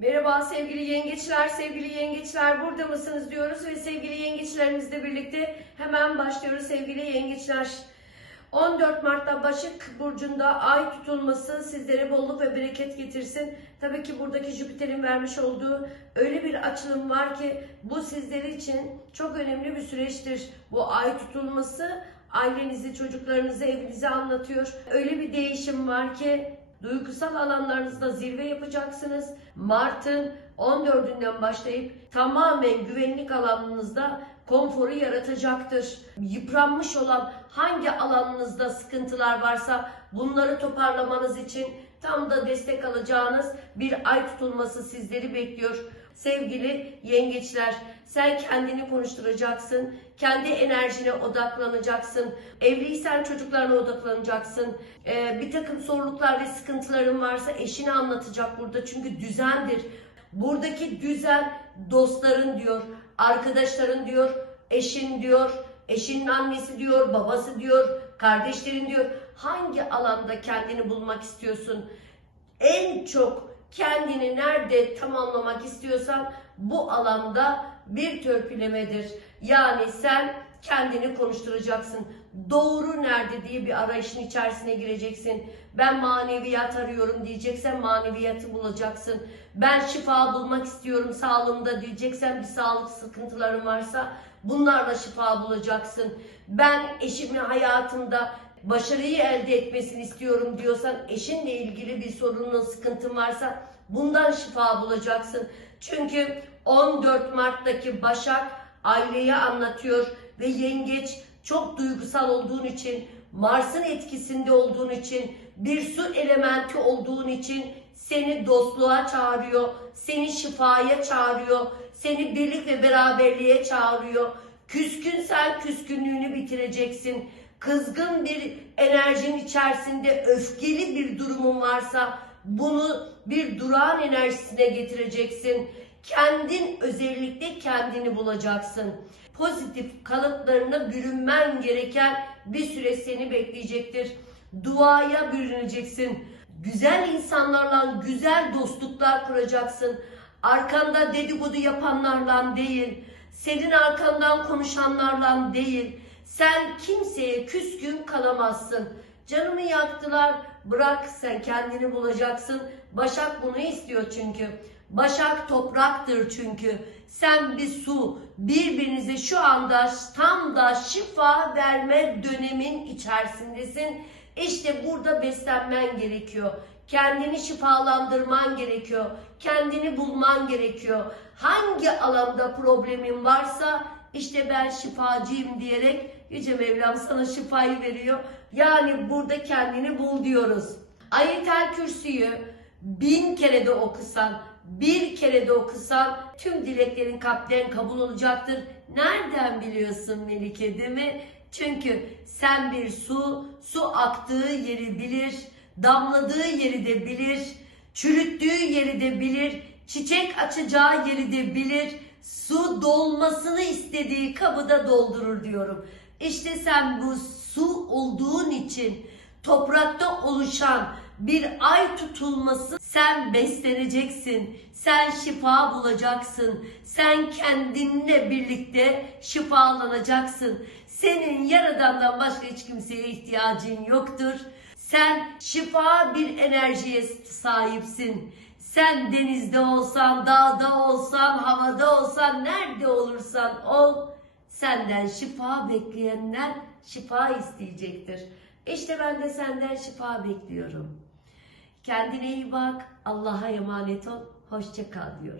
Merhaba sevgili yengeçler, sevgili yengeçler burada mısınız diyoruz ve sevgili yengeçlerimizle birlikte hemen başlıyoruz sevgili yengeçler. 14 Mart'ta Başak Burcu'nda ay tutulması sizlere bolluk ve bereket getirsin. Tabii ki buradaki Jüpiter'in vermiş olduğu öyle bir açılım var ki bu sizler için çok önemli bir süreçtir. Bu ay tutulması ailenizi, çocuklarınızı, evinizi anlatıyor. Öyle bir değişim var ki duygusal alanlarınızda zirve yapacaksınız. Mart'ın 14'ünden başlayıp tamamen güvenlik alanınızda konforu yaratacaktır. Yıpranmış olan hangi alanınızda sıkıntılar varsa bunları toparlamanız için tam da destek alacağınız bir ay tutulması sizleri bekliyor. Sevgili yengeçler, sen kendini konuşturacaksın, kendi enerjine odaklanacaksın, evliysen çocuklarına odaklanacaksın, Ee, bir takım zorluklar ve sıkıntıların varsa eşine anlatacak burada çünkü düzendir. Buradaki düzen dostların diyor, arkadaşların diyor, eşin diyor, eşinin annesi diyor, babası diyor, kardeşlerin diyor. Hangi alanda kendini bulmak istiyorsun? En çok kendini nerede tamamlamak istiyorsan bu alanda bir törpülemedir. Yani sen kendini konuşturacaksın. Doğru nerede diye bir arayışın içerisine gireceksin. Ben maneviyat arıyorum diyeceksen maneviyatı bulacaksın. Ben şifa bulmak istiyorum sağlığımda diyeceksen bir sağlık sıkıntıların varsa bunlarla şifa bulacaksın. Ben eşimin hayatımda başarıyı elde etmesini istiyorum diyorsan eşinle ilgili bir sorunun sıkıntın varsa bundan şifa bulacaksın. Çünkü 14 Mart'taki Başak aileyi anlatıyor ve yengeç çok duygusal olduğun için Mars'ın etkisinde olduğun için bir su elementi olduğun için seni dostluğa çağırıyor, seni şifaya çağırıyor, seni birlik ve beraberliğe çağırıyor. Küskün sen küskünlüğünü bitireceksin. Kızgın bir enerjinin içerisinde öfkeli bir durumun varsa bunu bir durağan enerjisine getireceksin. Kendin özellikle kendini bulacaksın. Pozitif kalıplarına bürünmen gereken bir süre seni bekleyecektir. Duaya bürüneceksin. Güzel insanlarla güzel dostluklar kuracaksın. Arkanda dedikodu yapanlarla değil, senin arkandan konuşanlarla değil. Sen kimseye küskün kalamazsın. Canımı yaktılar, bırak sen kendini bulacaksın. Başak bunu istiyor çünkü. Başak topraktır çünkü. Sen bir su, birbirinize şu anda tam da şifa verme dönemin içerisindesin. İşte burada beslenmen gerekiyor. Kendini şifalandırman gerekiyor. Kendini bulman gerekiyor. Hangi alanda problemin varsa işte ben şifacıyım diyerek Yüce Mevlam sana şifayı veriyor. Yani burada kendini bul diyoruz. Ayetel Kürsü'yü bin kere de okusan, bir kere de okusan tüm dileklerin kalpten kabul olacaktır. Nereden biliyorsun Melike değil mi? Çünkü sen bir su, su aktığı yeri bilir, damladığı yeri de bilir, çürüttüğü yeri de bilir, çiçek açacağı yeri de bilir, su dolmasını istediği kabı da doldurur diyorum. İşte sen bu su olduğun için toprakta oluşan bir ay tutulması sen besleneceksin. Sen şifa bulacaksın. Sen kendinle birlikte şifalanacaksın. Senin yaradandan başka hiç kimseye ihtiyacın yoktur. Sen şifa bir enerjiye sahipsin. Sen denizde olsan, olsan, nerede olursan ol, senden şifa bekleyenler şifa isteyecektir. İşte ben de senden şifa bekliyorum. Kendine iyi bak, Allah'a emanet ol, hoşça kal diyorum.